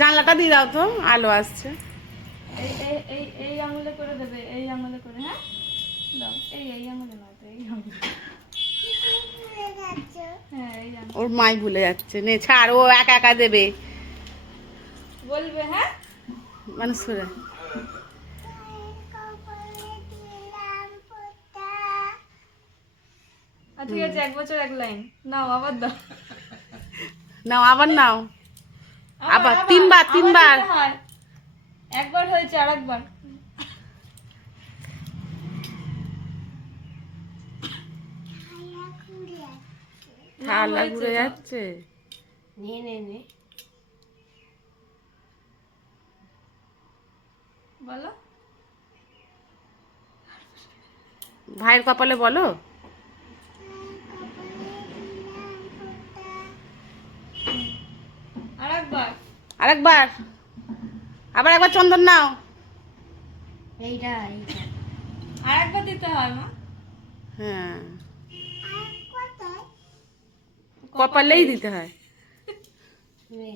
জানলাটা দিয়ে দাও তো, আলো আসছে। এই এই এই এই আঙুলে করে দেবে, এই আঙুলে করে। হ্যাঁ দাও, এই আঙুলে না তো, এই আঙুলে। হ্যাঁ এই আঙুলে ওর মাই ভুলে যাচ্ছে, নে ছাড়, ও একা একা দেবে বলবে। হ্যাঁ মানুষ করে। ঠিক আছে, 1 বছর 1 লাইন নাও, আবার দাও। নাও, আবার নাও, আবার আবার তিনবার আবার তিনবার। দিতে হয়। একবার হয়েছে, আরেকবার। থালা ঘুরে যাচ্ছে। নে নে নে বলো। ভাইয়ের কপালে বলো। আরেকবার। আরেকবার, আবার একবার চন্দন নাও। এইটা এইটা আরেকবার দিতে হয় মা। হ্যাঁ, কপালেই দিতে হয়। নে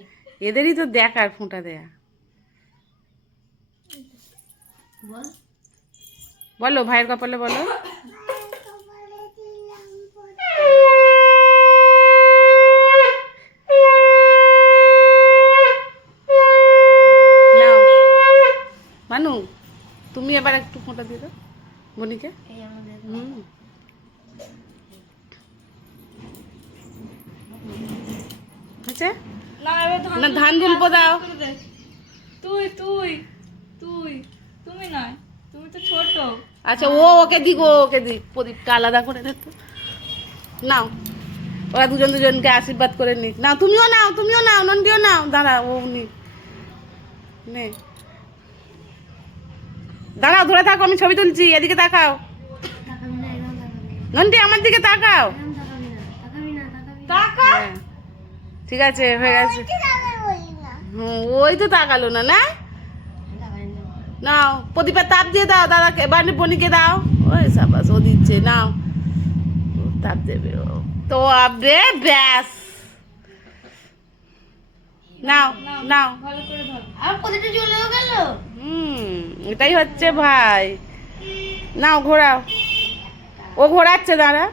এদেরই তো দেখার ফোঁটা দেয়া। বল বলো, ভাইয়ের কপালে বলো। নাও মানু, তুমি এবার একটু ফোঁটা দিয়ে দাও বনিকে। এই আমাদের হুম, আচ্ছা না এবার ধান না, ধান দুলপো দাও। করে দে। তুই তুই তুই তুমি নয়, তুমি তো ছোট। আচ্ছা, ওকে দিক, ওকে দিক, প্রদীপটা আলাদা করে দে তো। নাও, ওরা দুজন দুজনকে আশীর্বাদ করে নিক। নাও, তুমিও নাও, তুমিও নাও, নন্দিও নাও। দাঁড়া, ও নিক, নে দাঁড়াও, ধরে থাকো, আমি ছবি তুলছি, এদিকে তাকাও। তাকাবি না, এরকম তাকাবি না, নন্দি আমার দিকে তাকাও। এরকম তাকাবি না, তাকাবি না, তাকাবি না। টাকা হ্যাঁ, ঠিক আছে, হয়ে গেছে। ওই তো তাকালো না, না তাকাবি না। নাও, প্রদীপের তাপ দিয়ে দাও দাদাকে, মানে বনিকে দাও। ওই সাবাস, ও দিচ্ছে, নাও, ও তাপ দেবে ও তো। আবে ব্যাস, নাও নাও। ভালো করে ধর। আর কতটা চলেও গেল। এটাই হচ্ছে ভাই। নাও, ঘোরাও, ও ঘোরাচ্ছে, দাঁড়া।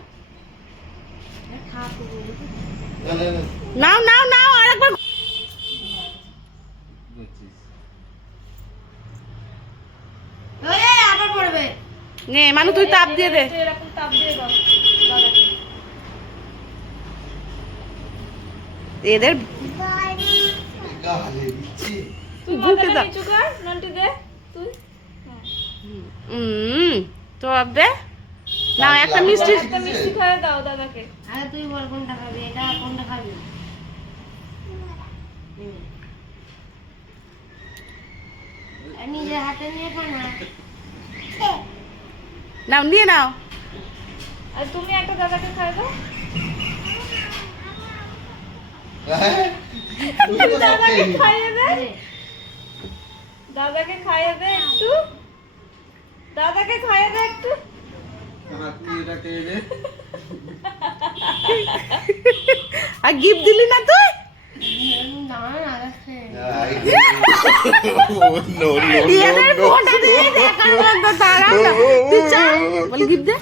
নাও নাও নাও, আরেকবার। ওরে আবার পড়বে। নে মানু, তুই তাপ দিয়ে দে। এরকম তাপ দিয়ে দাও দাদাকে। এদের তুই বুকে মাথাটা দাও। নিচু কর, নন্টি দে তুই। হ্যাঁ। তো আবে নাও, একটা মিষ্টি। একটা মিষ্টি খাইয়ে দাও দাদাকে। আরে তুই বল কোনটা খাবি, এটা কোনটা খাবি? আর নিজের হাতে নিয়ে খা না। নাও, নিয়ে নাও। আর তুমি একটা দাদাকে খাইয়ে দাও। দাদাকে খাইয়ে দে, আরে, দাদাকে খাইয়ে দে একটু, দাদাকে খাইয়ে দে একটু। আর গিফট দিলি না তুই? দাঁড়া না, দেখছে। এদের ফোঁটা দিয়ে দেখার মতো, দাঁড়াও না। তুই চা, বল গিফট দে।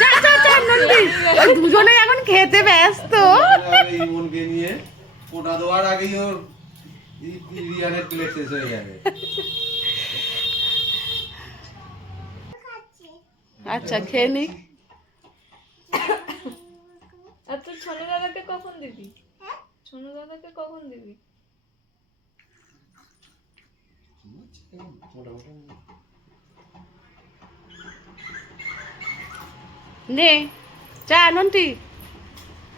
চা চা চা, নন্দি, ওই দুজনে এখন খেতে ব্যস্ত। ইমনকে নিয়ে ফোটা দেওয়ার আগেই ওর রিয়ানের প্লেট শেষ হয়ে যাবে। আচ্ছা, খেয়ে নি। আর তুই ছোনু দাদাকে কখন দিবি? ছোনু দাদাকে কখন দিবি? নে চা, নন্টি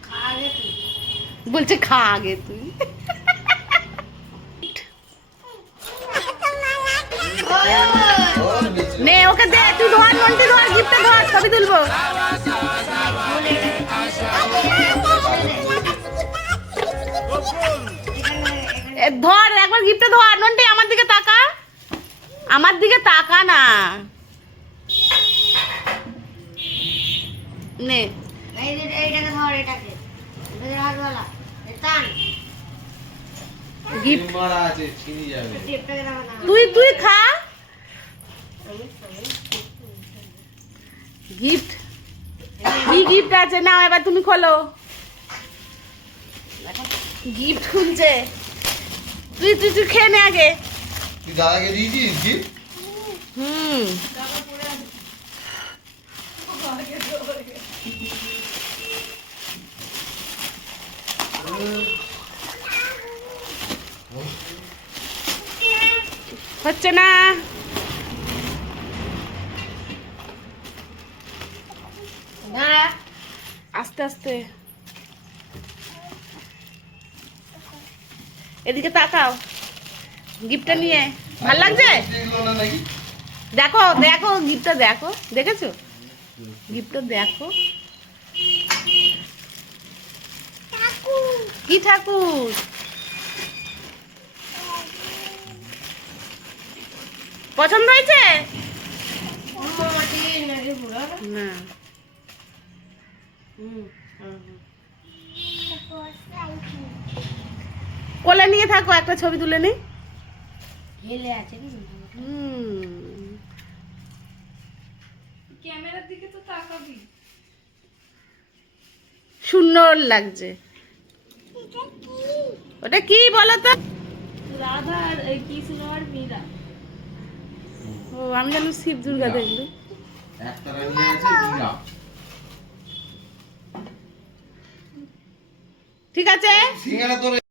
খা আগে তুই। বলছে খা আগে তুই। নে ওকে দে, তুই ধর, নন্টি ধর, গিফটটা ধর, ছবি তুলবো। ধর একবার গিফটটা ধর, নন্টি আমার দিকে তাকা, আমার দিকে তাকা না। নে এইটাকে ধর, এটাকে হাতওয়ালা টান। গিফট মারা আছে ছিনি যাবে। টেপটাকে দাও না। তুই খা আমি খাবো। গিফট কি গিফট আছে না এবার তুমি খোলো গিফট খুলছে তুই খেয়ে নে আগে তুই দাদাকে দিয়েছিস গিফট? হুম হচ্ছে না দাঁড়া। আস্তে আস্তে এদিকে তাকাও গিফটটা নিয়ে ভাল লাগছে দেখলো না নাকি? দেখো দেখো গিফটটা দেখো দেখেছো গিফটটা দেখো কি ঠাকুর পছন্দ হয়েছে মাটি নাকি পুরো? না কোলে নিয়ে থাকো একটা ছবি তুলে নি হেলে আছে কি? ক্যামেরার দিকে তো তাকাবি। সুন্দর লাগছে ওটা কি বলো তো রাধা আর কৃষ্ণ আর মীরা। ও আমি জানি শিব দুর্গা দেখলি একটা নিয়ে আছে মীরা। ঠিক আছে সিঙ্গারা তোর